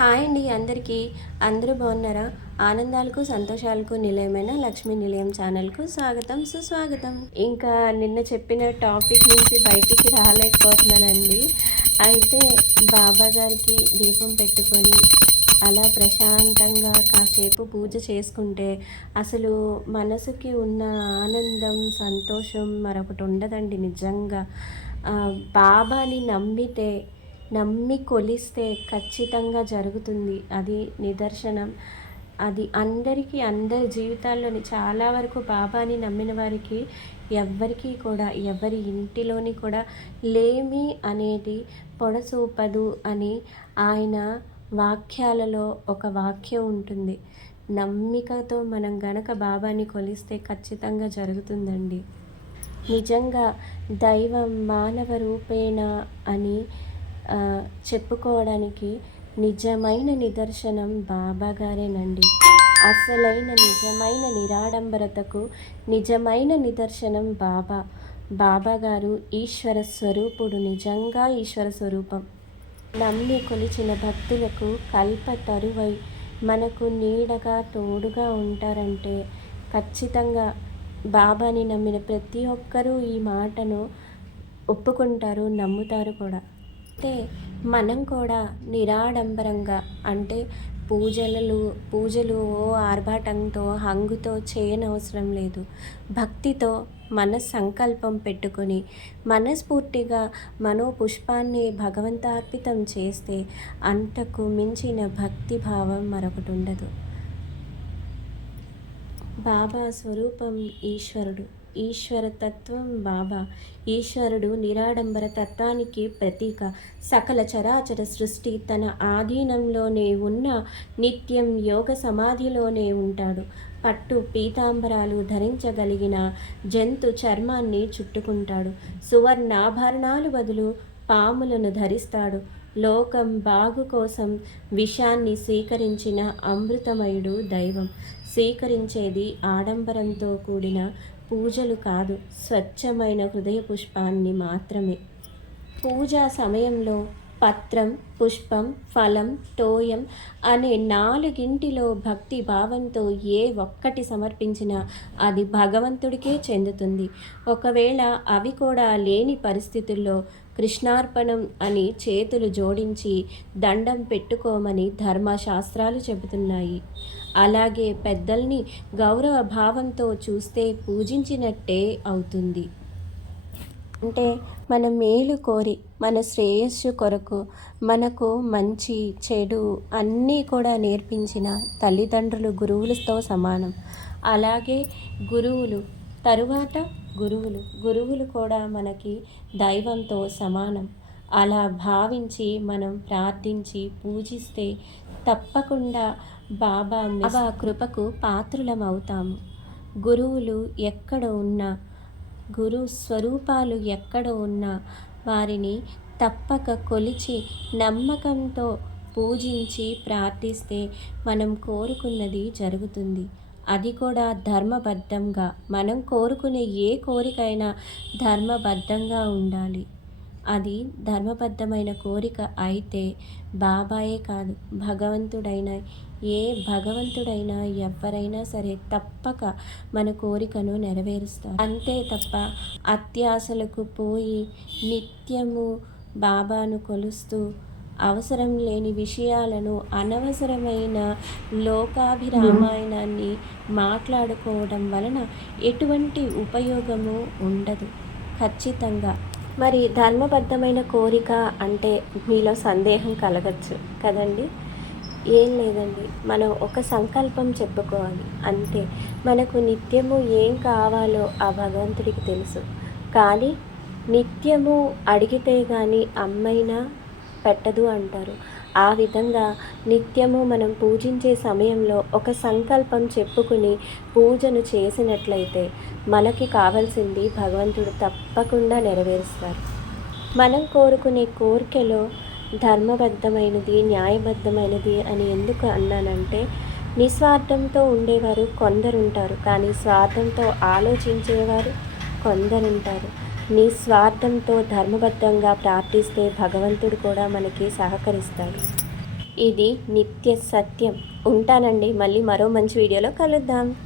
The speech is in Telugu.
హాయ్ అండి అందరికీ. అందరూ బాగున్నారా? ఆనందాలకు, సంతోషాలకు నిలయమైన లక్ష్మీ నిలయం ఛానల్‌కు స్వాగతం, సుస్వాగతం. ఇంకా నిన్న చెప్పిన టాపిక్ నుంచి బయటికి రాలేకపోతున్నానండి. అయితే బాబా గారికి దీపం పెట్టుకొని అలా ప్రశాంతంగా కాసేపు పూజ చేసుకుంటే అసలు మనసుకి ఉన్న ఆనందం, సంతోషం మరొకటి ఉండదండి నిజంగా. బాబాని నమ్మి కొలిస్తే ఖచ్చితంగా జరుగుతుంది. అది నిదర్శనం. అది అందరి జీవితాల్లోని చాలా వరకు బాబాని నమ్మిన వారికి ఎవ్వరికీ కూడా ఎవరి ఇంటిలోని కూడా లేమి అనేది పొడసూపదు అని ఆయన వాక్యాలలో ఒక వాక్యం ఉంటుంది. నమ్మికతో మనం గనక బాబాని కొలిస్తే ఖచ్చితంగా జరుగుతుందండి. నిజంగా దైవం మానవ రూపేణ అని చెప్పుకోవడానికి నిజమైన నిదర్శనం బాబాగారేనండి. అసలైన నిజమైన నిరాడంబరతకు నిజమైన నిదర్శనం బాబా గారు ఈశ్వర స్వరూపుడు, నిజంగా ఈశ్వర స్వరూపం. నమ్మి కొలిచిన భక్తులకు కల్పతరువై మనకు నీడగా తోడుగా ఉంటారంటే ఖచ్చితంగా బాబాని నమ్మిన ప్రతి ఒక్కరూ ఈ మాటను ఒప్పుకుంటారు, నమ్ముతారు కూడా. అయితే మనం కూడా నిరాడంబరంగా అంటే పూజలు ఆర్భాటంతో హంగుతో చేయనవసరం లేదు. భక్తితో మన సంకల్పం పెట్టుకొని మనస్ఫూర్తిగా మనోపుష్పాన్ని భగవంతార్పితం చేస్తే అంతకు మించిన భక్తి భావం మరొకటి ఉండదు. బాబా స్వరూపం ఈశ్వరుడు, ఈశ్వర తత్వం బాబా. ఈశ్వరుడు నిరాడంబర తత్వానికి ప్రతీక. సకల చరాచర సృష్టి తన ఆధీనంలోనే ఉన్న నిత్యం యోగ సమాధిలోనే ఉంటాడు. పట్టు పీతాంబరాలు ధరించగలిగిన జంతు చర్మాన్ని చుట్టుకుంటాడు. సువర్ణాభరణాలు బదులు పాములను ధరిస్తాడు. లోకం బాగు కోసం విషాన్ని స్వీకరించిన అమృతమయుడు దైవం. స్వీకరించేది ఆడంబరంతో కూడిన పూజలు కాదు, స్వచ్ఛమైన హృదయ పుష్పాన్ని మాత్రమే. పూజా సమయంలో పత్రం, పుష్పం, ఫలం, తోయం అనే నాలుగింటిలో భక్తి భావంతో ఏ ఒక్కటి సమర్పించినా అది భగవంతుడికే చెందుతుంది. ఒకవేళ అవి కూడా లేని పరిస్థితుల్లో కృష్ణార్పణం అని చేతులు జోడించి దండం పెట్టుకోమని ధర్మశాస్త్రాలు చెబుతున్నాయి. అలాగే పెద్దల్ని గౌరవ భావంతో చూస్తే పూజించినట్టే అవుతుంది. అంటే మన మేలు కోరి మన శ్రేయస్సు కొరకు మనకు మంచి చెడు అన్నీ కూడా నేర్పించిన తల్లిదండ్రులు గురువులతో సమానం. అలాగే గురువులు తరువాత గురువులు కూడా మనకి దైవంతో సమానం. అలా భావించి మనం ప్రార్థించి పూజిస్తే తప్పకుండా బాబా కృపకు పాత్రులమవుతాము. గురువులు ఎక్కడ ఉన్నా, గురు స్వరూపాలు ఎక్కడ ఉన్నా వారిని తప్పక కొలిచి నమ్మకంతో పూజించి ప్రార్థిస్తే మనం కోరుకున్నది జరుగుతుంది. అది కూడా ధర్మబద్ధంగా. మనం కోరుకునే ఏ కోరికైనా ధర్మబద్ధంగా ఉండాలి. అది ధర్మబద్ధమైన కోరిక అయితే బాబాయే కాదు, భగవంతుడైనా ఎవరైనా సరే తప్పక మన కోరికను నెరవేరుస్తారు. అంతే తప్ప అత్యాశలకు పోయి నిత్యము బాబాను కొలుస్తూ అవసరం లేని విషయాలను, అనవసరమైన లోకాభిరామాయణాన్ని మాట్లాడుకోవడం వలన ఎటువంటి ఉపయోగము ఉండదు ఖచ్చితంగా. మరి ధర్మబద్ధమైన కోరిక అంటే మీలో సందేహం కలగచ్చు కదండి. ఏం లేదండి, మనం ఒక సంకల్పం చెప్పుకోవాలి అంతే. మనకు నిత్యము ఏం కావాలో ఆ భగవంతుడికి తెలుసు. కానీ నిత్యము అడిగితే కానీ అమ్మైనా పెట్టదు అంటారు. ఆ విధంగా నిత్యము మనం పూజించే సమయంలో ఒక సంకల్పం చెప్పుకుని పూజను చేసినట్లయితే మనకి కావాల్సింది భగవంతుడు తప్పకుండా నెరవేరుస్తారు. మనం కోరుకునే కోరికలో ధర్మబద్ధమైనది, న్యాయబద్ధమైనది అని ఎందుకు అన్నానంటే నిస్వార్థంతో ఉండేవారు కొందరుంటారు, కానీ స్వార్థంతో ఆలోచించేవారు కొందరుంటారు. నిస్వార్థంతో ధర్మబద్ధంగా ప్రార్థిస్తే భగవంతుడు కూడా మనకి సహకరిస్తాడు. ఇది నిత్య సత్యం. ఉంటానండి. మళ్ళీ మరో మంచి వీడియోలో కలుద్దాం.